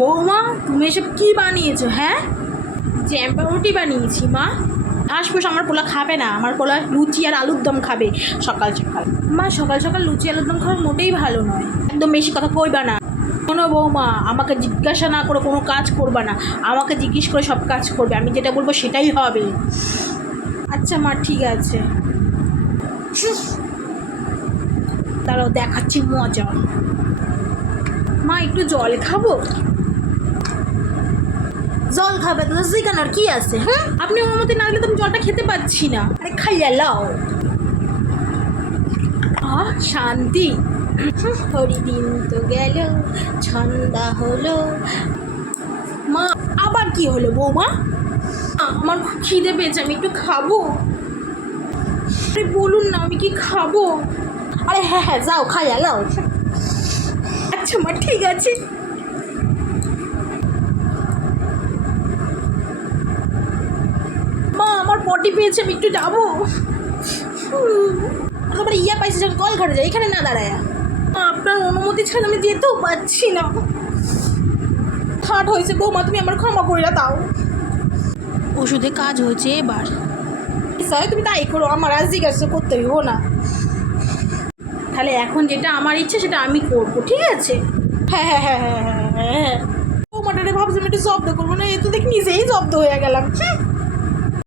বৌমা তুমি এসব কী বানিয়েছো? হ্যাঁ, জ্যাম রুটি বানিয়েছি মা। ঘাসফুস আমার পোলা খাবে না, আমার পোলা লুচি আর আলুর দম খাবে সকাল সকাল। মা সকাল সকাল লুচি আলুর দম খাওয়া মোটেই ভালো নয়, একদম বেশি কথা কইবা না। শোনো বৌমা, আমাকে জিজ্ঞাসা না করে কোনো কাজ করবা না, আমাকে জিজ্ঞেস করে সব কাজ করবে, আমি যেটা বলবো সেটাই হবে। আচ্ছা মা, ঠিক আছে। তারাও দেখাচ্ছি মজা। মা একটু জল খাবো। জল খাবে তো শিখানোর কি আছে? হ্যাঁ, আপনি অনুমতি না দিলে তো আমি জলটা খেতে পাচ্ছি না। আরে খাইয়া লাও। শান্তি। হরিদিন তো গেল, ছন্দা হলো। মা আবার কি হলো বৌমা? আমার খুব খিদে পেয়েছে, আমি একটু খাবো। আরে বলুন না, আমি কি খাবো? আরে হ্যাঁ হ্যাঁ, যাও খাইয়া লাও। আচ্ছা মা, ঠিক আছে। মা আমার পটি পেয়েছে, আমি একটু যাবো। তারপরে ইয়া পাইছে যখন কল ঘাটে যায়, এখানে না দাঁড়ায়। আপনার অনুমতি ছাড়া আমি যেতেও পাচ্ছি না। থার্ড হয়েছে বৌমা, তুমি আমার ক্ষমা করে দাও। ওষুধে কাজ হয়েছে এবার। স্যার তুমি তাই করো, আমার আজ জিজ্ঞাসা করতে হইব না। তাহলে এখন যেটা আমার ইচ্ছে সেটা আমি করবো, ঠিক আছে? হ্যাঁ হ্যাঁ হ্যাঁ হ্যাঁ হ্যাঁ হ্যাঁ। বৌমাটারে ভাবছিলাম একটু জব্দ করবো না, এ তো দেখি নিজেই জব্দ হয়ে গেলাম।